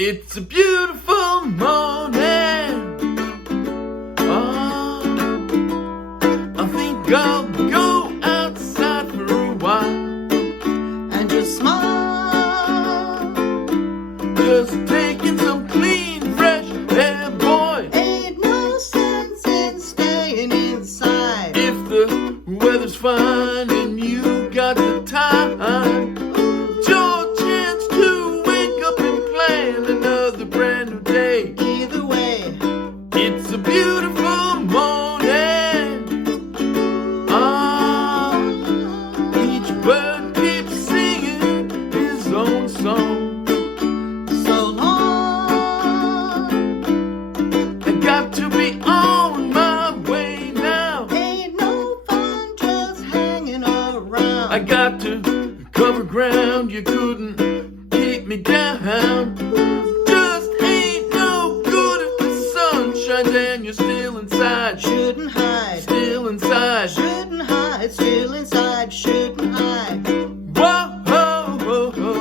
It's a beautiful morning. Oh, I think I'll go outside for a while and just smile. Just taking some clean, fresh air, boy. Ain't no sense in staying inside. If the weather's fine and you got the time, it's your chance to wake up and plan another brand new day. Either way, It's a beautiful morning. Ah, each bird keeps singing his own song. so long. I got to be on my way now. Ain't no fun just hanging around. I got to cover ground. You couldn't keep me down. Just ain't no good if the sun shines and you're still inside. Shouldn't hide. Still inside. Shouldn't hide. Still inside. Shouldn't hide. Whoa, whoa, whoa, whoa.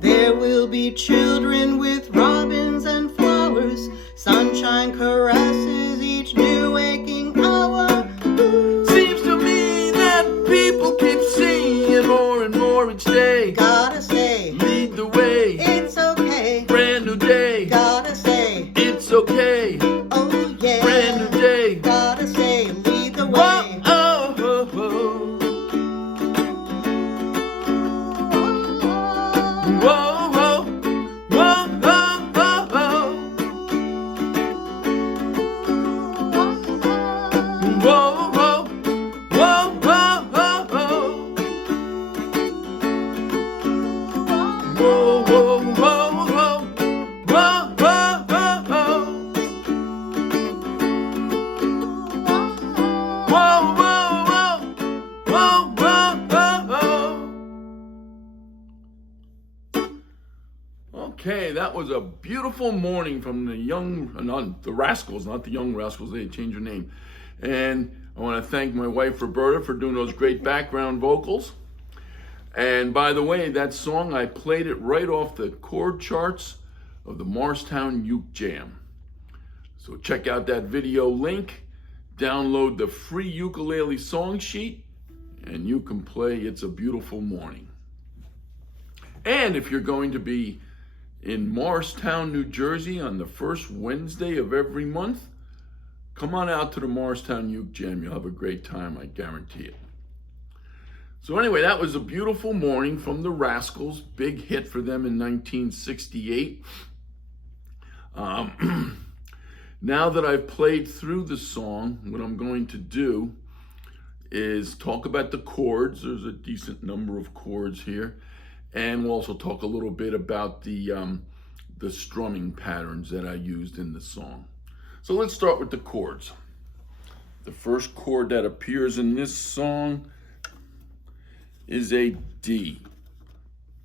There will be children with robins and flowers. Sunshine caresses each new waking hour. Seems to me that people keep seeing more and more each day. Gotta say, Lead the way. it's okay. Brand new day. Gotta say, It's okay. oh yeah. Brand new day. Gotta say, lead the Whoa, way. oh, oh, oh. Whoa, whoa, whoa, whoa, whoa, whoa. Whoa, whoa, whoa, whoa, whoa, whoa. Whoa, whoa, whoa, whoa. Whoa, whoa, whoa, whoa. Whoa, whoa, whoa. Whoa, whoa, whoa, whoa. Okay, that was a beautiful morning from the Rascals, not the Young Rascals. They changed their name. And I want to thank my wife, Roberta, for doing those great background vocals. And by the way, that song, I played it right off the chord charts of the Morristown Uke Jam. So check out that video link, download the free ukulele song sheet, and you can play It's a Beautiful Morning. And if you're going to be in Morristown, New Jersey on the first Wednesday of every month, come on out to the Morristown Uke Jam. You'll have a great time, I guarantee it. So anyway, that was a beautiful morning from the Rascals. Big hit for them in 1968. Now that I've played through the song, what I'm going to do is talk about the chords. There's a decent number of chords here. And we'll also talk a little bit about the strumming patterns that I used in the song. So let's start with the chords. The first chord that appears in this song is a D.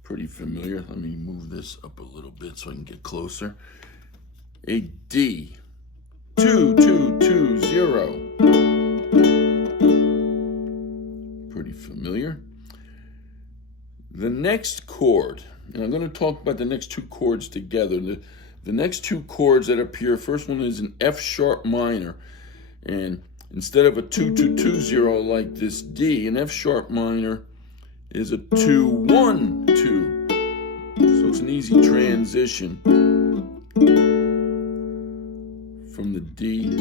Pretty familiar. Let me move this up a little bit so I can get closer. A D. 2, 2, 2, 0. Pretty familiar. The next chord, and I'm going to talk about the next two chords together. The next two chords that appear, first one is an F sharp minor. And instead of a 2, 2, 2, 0 like this D, an F sharp minor is a 2, 1, 2. So it's an easy transition from the D to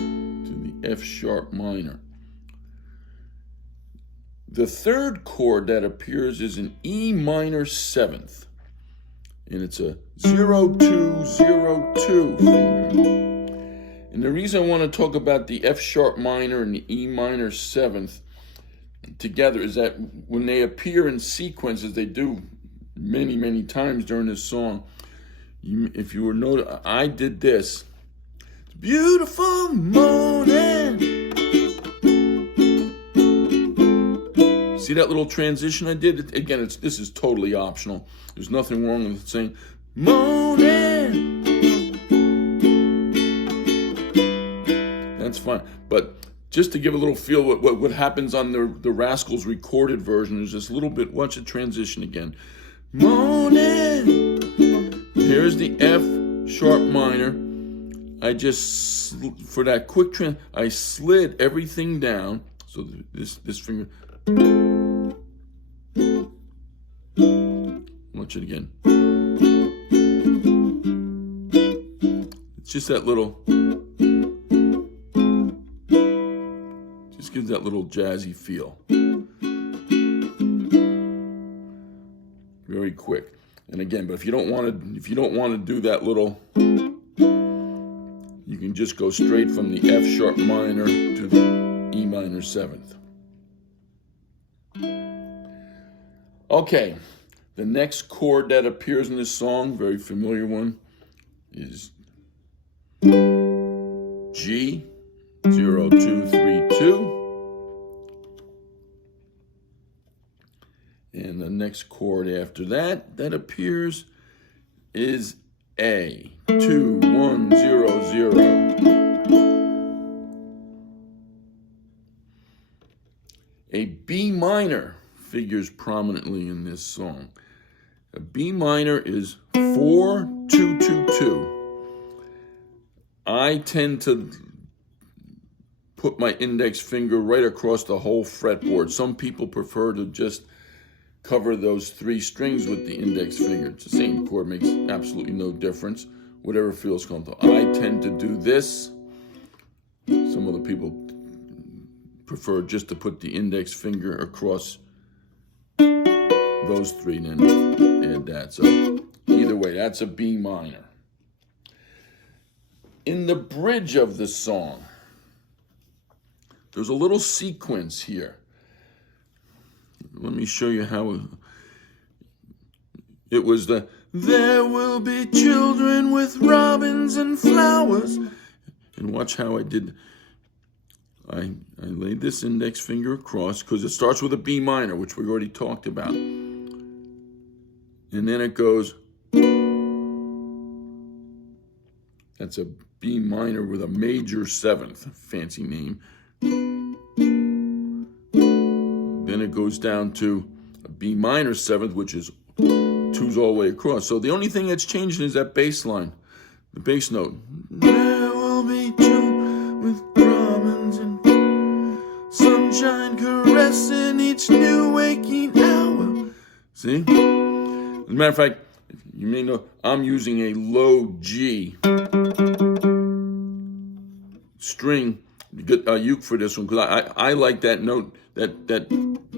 the F sharp minor. The third chord that appears is an E minor seventh, and it's a 0, 2, 0, 2 finger. And the reason I want to talk about the F sharp minor and the E minor seventh together is that when they appear in sequence, as they do many, many times during this song, if you were noticed, I did this. It's a beautiful morning. See that little transition I did? Again, this is totally optional. There's nothing wrong with saying morning. that's fine. But just to give a little feel what happens on the Rascals recorded version is this little bit. Watch it transition again. Morning. Here's the F sharp minor. I just, for that quick I slid everything down. So this finger. Watch it again. It's just that little. Just gives that little jazzy feel. Very quick. And again, but if you don't want to do that little, you can just go straight from the F sharp minor to the E minor 7th. Okay, the next chord that appears in this song, very familiar one, is G, 0, 2, 3, 2. And the next chord after that appears is A, 2, 1, 0, 0. A B minor figures prominently in this song. A B minor is 4, 2, 2, 2. I tend to put my index finger right across the whole fretboard. Some people prefer to just cover those 3 strings with the index finger. It's the same chord, makes absolutely no difference. Whatever feels comfortable. I tend to do this. Some other people prefer just to put the index finger across those 3 and then add that. So either way, that's a B minor. In the bridge of the song, there's a little sequence here. Let me show you how it was the there will be children with robins and flowers. And watch how I did. I laid this index finger across because it starts with a B minor, which we already talked about. And then it goes, that's a B minor with a major 7th, fancy name. Then it goes down to a B minor 7th, which is 2's all the way across. So the only thing that's changing is that bass line, the bass note. There will be children with robins and sunshine caressing each new waking hour. See? As a matter of fact, you may know I'm using a low G string uke for this one because I like that note, that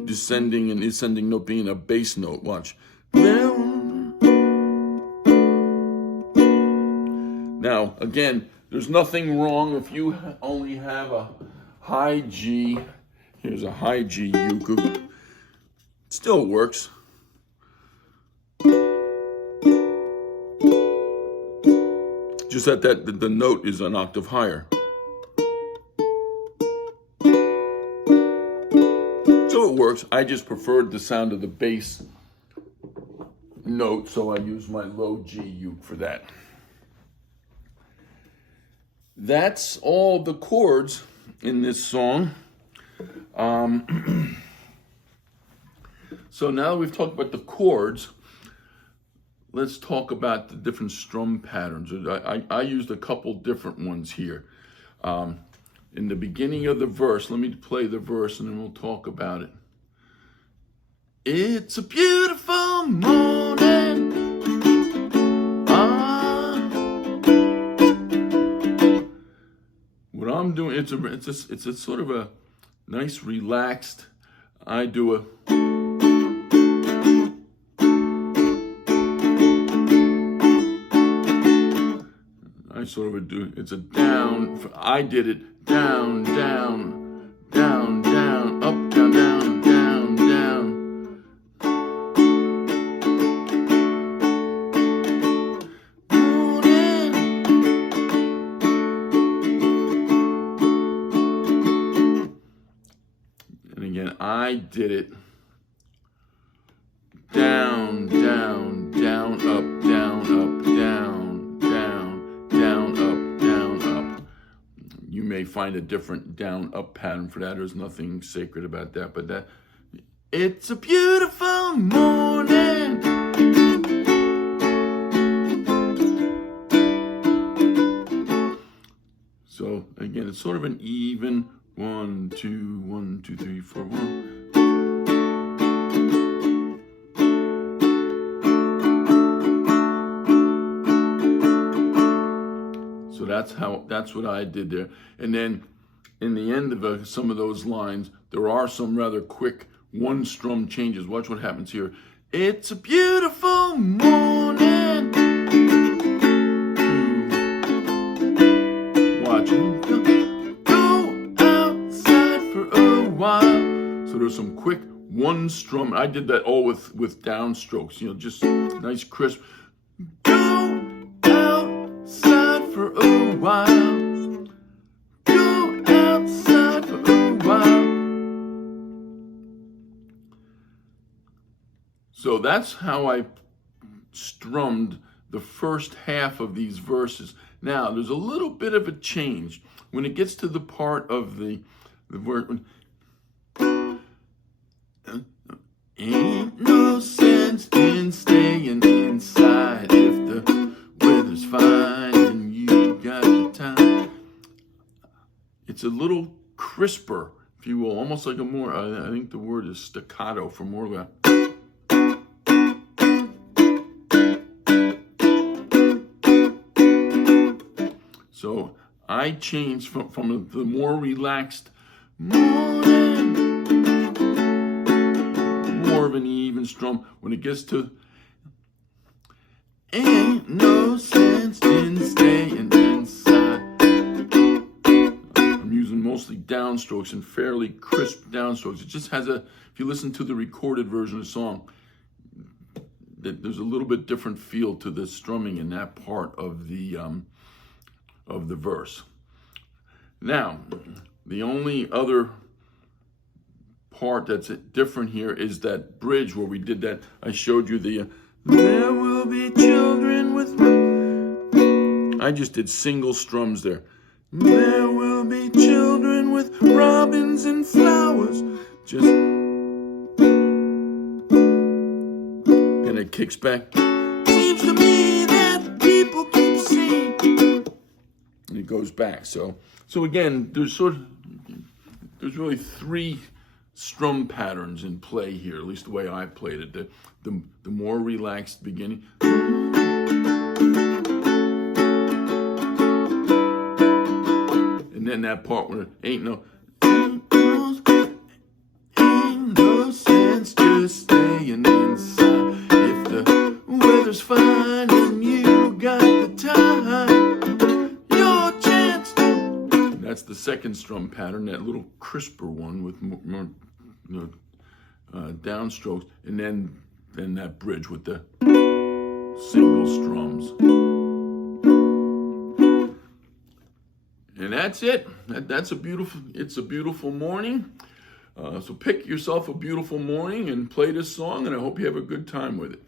descending and ascending note being a bass note. Watch. Now, again, there's nothing wrong if you only have a high G. Here's a high G uke. It still works. Just that the note is an octave higher. So it works. I just preferred the sound of the bass note, so I use my low G uke for that. That's all the chords in this song. So now that we've talked about the chords, let's talk about the different strum patterns. I used a couple different ones here. In the beginning of the verse, let me play the verse and then we'll talk about it. It's a beautiful morning. What I'm doing, it's a sort of a nice relaxed. I do a. I sort of do. It's a down. I did it down, down, down, down, up, down, down, down, down. I did it down, down, down, up, down, up, down, down, down, up, down, up. You may find a different down-up pattern for that. There's nothing sacred about that, but that, it's a beautiful morning. So again, it's sort of an even 1, 2, 1, 2, 3, 4, 1. So that's what I did there. And then in the end of some of those lines, there are some rather quick one strum changes. Watch what happens here. It's a beautiful morning. Watch it. Go outside for a while. So there's some quick one strum. I did that all with downstrokes, you know, just nice crisp. Go outside for a while. Go outside for a while. So that's how I strummed the first half of these verses. Now, there's a little bit of a change when it gets to the part of the word. Ain't no sense in staying inside if the weather's fine and you got the time. It's a little crisper, if you will, almost like a more, I think the word is staccato for more like. So I changed from the more relaxed morning, more of an even strum. When it gets to ain't no sense in staying inside, I'm using mostly downstrokes and fairly crisp downstrokes. It just has if you listen to the recorded version of the song, there's a little bit different feel to the strumming in that part of the verse. Now, the only other part that's different here is that bridge where we did that. I showed you the there will be children with. I just did single strums there. There will be children with robins and flowers. Just and it kicks back. Seems to me that people keep seeing. And it goes back. So again, there's really three strum patterns in play here, at least the way I played it. The more relaxed beginning. And then that part where ain't no sense just staying inside if the weather's fine and you got the time. That's the second strum pattern, that little crisper one with more downstrokes, and then that bridge with the single strums. And that's it. It's a beautiful morning. So pick yourself a beautiful morning and play this song, and I hope you have a good time with it.